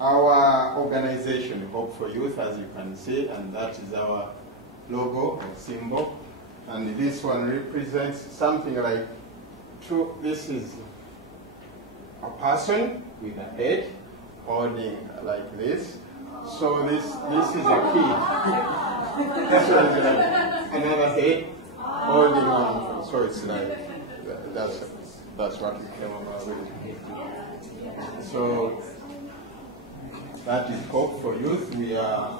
our organization, Hope for Youth, as you can see, and that is our logo or symbol. And this one represents something like this is a person with a head holding like this. So this is a kid. This one is like another head holding on. So it's like that's what we came about with. So that is Hope for Youth. We are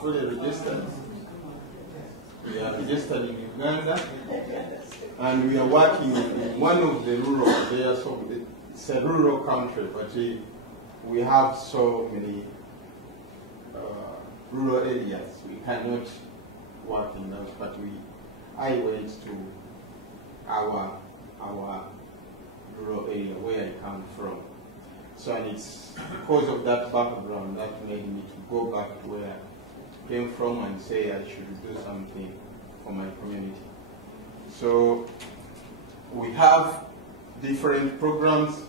fully registered. We are registered in Uganda, and we are working in one of the rural areas. So it's a rural country, but we have so many rural areas. We cannot work in those, but I went to our rural area where I come from. So, and it's because of that background that made me to go back to where I came from and say I should do something for my community. So we have different programs,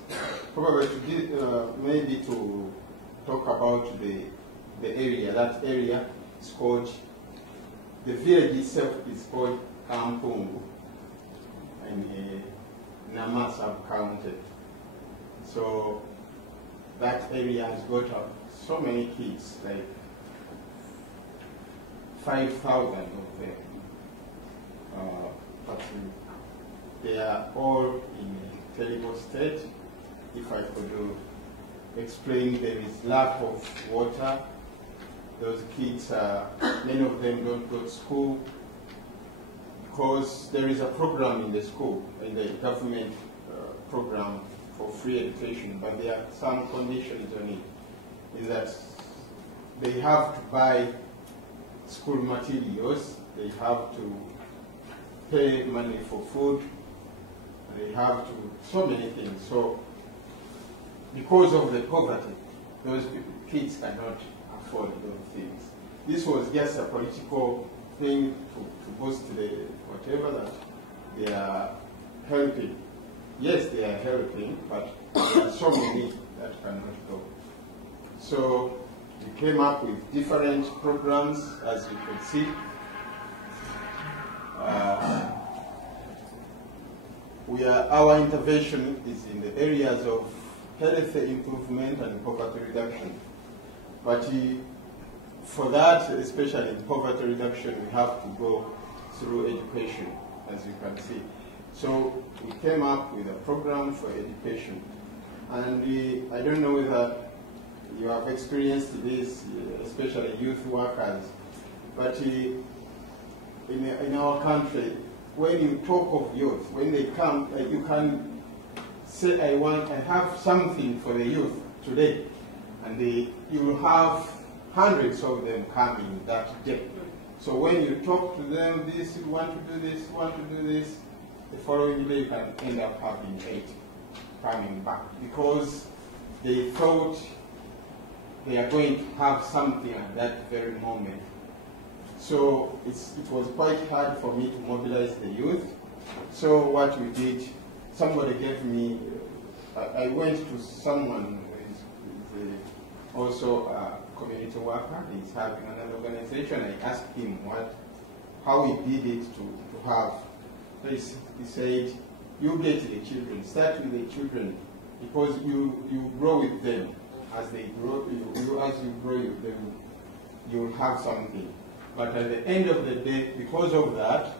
probably maybe to talk about the area. That area is called, the village itself is called Kampungu and Nama sub-county. So that area has got so many kids, like 5,000 of them. But they are all in a terrible state. If I could explain, there is lack of water. Those kids, many of them don't go to school because there is a program in the school, in the government program for free education, but there are some conditions on it. Is that they have to buy school materials, they have to pay money for food, they have to, so many things. So because of the poverty, those kids cannot afford those things. This was just a political thing to boost the whatever that they are helping. Yes, they are helping, but there are so many that cannot go. So we came up with different programs, as you can see. Our intervention is in the areas of health improvement and poverty reduction. But for that, especially in poverty reduction, we have to go through education, as you can see. So we came up with a program for education. And I don't know whether you have experienced this, especially youth workers, but in our country, when you talk of youth, when they come, you can say, I have something for the youth today, and you will have hundreds of them coming that day. So when you talk to them, this, you want to do this, you want to do this, the following day you can end up having 8 coming back, because they thought they are going to have something at that very moment. So it was quite hard for me to mobilize the youth. So what we did, somebody gave me, I went to someone who is also a community worker. He's having another organization. I asked him how he did it to have. He said, you get the children, start with the children, because you grow with them. As they grow, as you grow with them, you'll have something. But at the end of the day, because of that,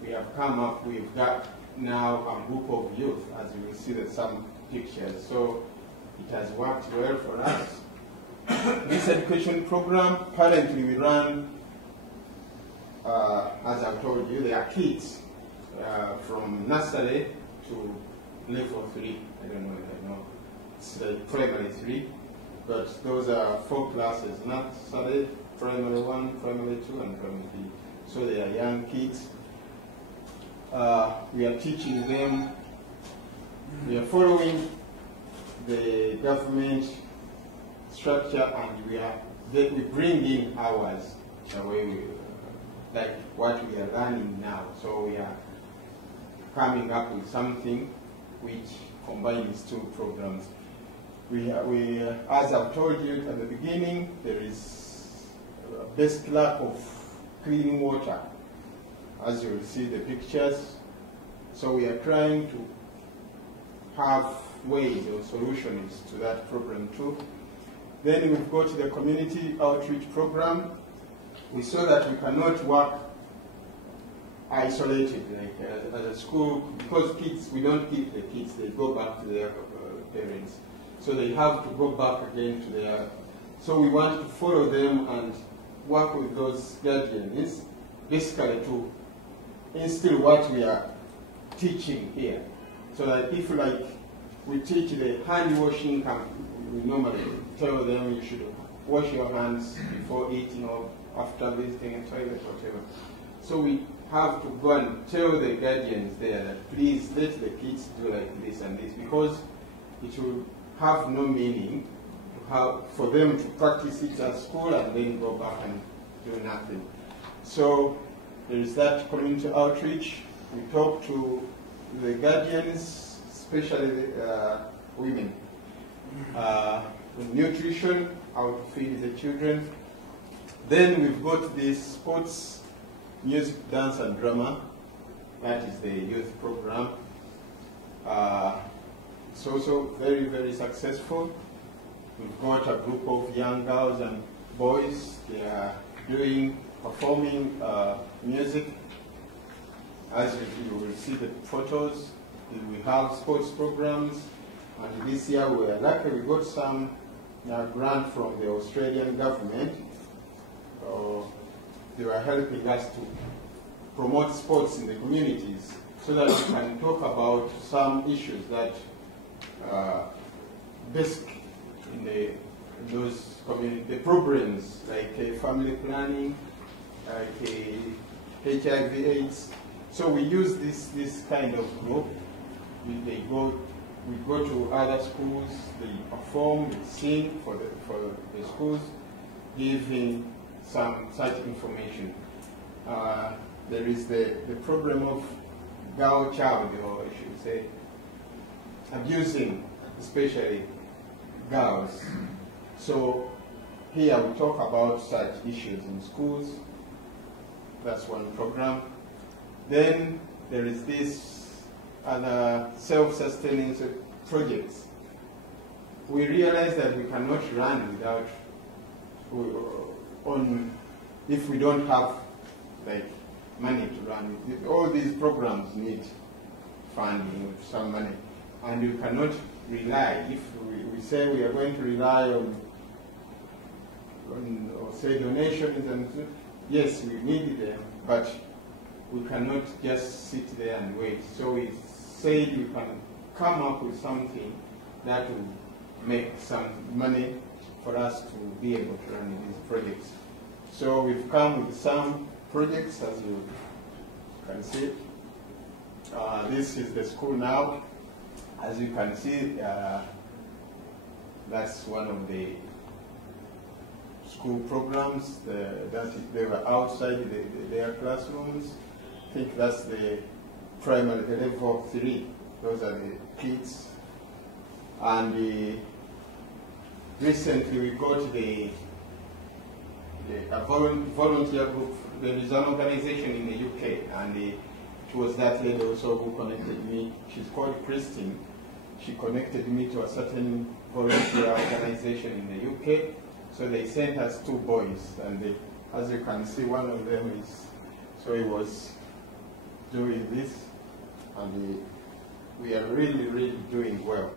we have come up, we've got now a group of youth, as you will see some pictures. So it has worked well for us. This education program, currently we run, as I've told you, there are kids from nursery to level 3. I don't know if I know. It's like primary 3, but those are 4 classes, nursery, primary 1, primary 2, and primary 3. So they are young kids. We are teaching them. We are following the government structure, and we bring in hours the way like what we are running now. So we are coming up with something which combines 2 programs. as I've told you at the beginning, there is a basic lack of clean water, as you will see the pictures. So we are trying to have ways or solutions to that problem too. Then we've got the community outreach program. We saw that we cannot work isolated, like as a school, because kids, we don't keep the kids, they go back to their parents. So they have to go back again to their, so we want to follow them and work with those guardians, basically to instill what we are teaching here. So that if like we teach the hand washing, we normally tell them you should wash your hands before eating or after visiting a toilet or whatever. So we have to go and tell the guardians there that please let the kids do like this and this, because it will have no meaning for them to practice it at school and then go back and do nothing. So there is that community outreach. We talk to the guardians, especially the women, with nutrition, how to feed the children. Then we've got this sports, music, dance and drama. That is the youth program. It's also very, very successful. We've got a group of young girls and boys. They are performing music. As you will see the photos, we have sports programs. And this year we are lucky we got some grant from the Australian government. They were helping us to promote sports in the communities so that we can talk about some issues that basic in those community, the problems like family planning, like HIV/AIDS. So we use this kind of group. We go to other schools, they perform, they sing for the schools, giving some such information. There is the problem of girl child, or I should say, abusing, especially girls. So here we talk about such issues in schools. That's one program. Then there is this other self-sustaining projects. We realize that we cannot run without, if we don't have like money to run. All these programs need funding with some money, and you cannot rely. If we say we are going to rely on or say donations, and yes, we need them, but we cannot just sit there and wait. So we said we can come up with something that will make some money for us to be able to run these projects. So we've come with some projects, as you can see. This is the school now. As you can see, that's one of the school programs. They were outside their classrooms. I think that's the primary, the level 3. Those are the kids. And recently we got a volunteer group. There is an organization in the UK, and it was that lady also who connected me. She's called Christine. She connected me to a certain volunteer organization in the UK. So they sent us 2 boys, and as you can see, one of them so he was doing this, and we are really, really doing well.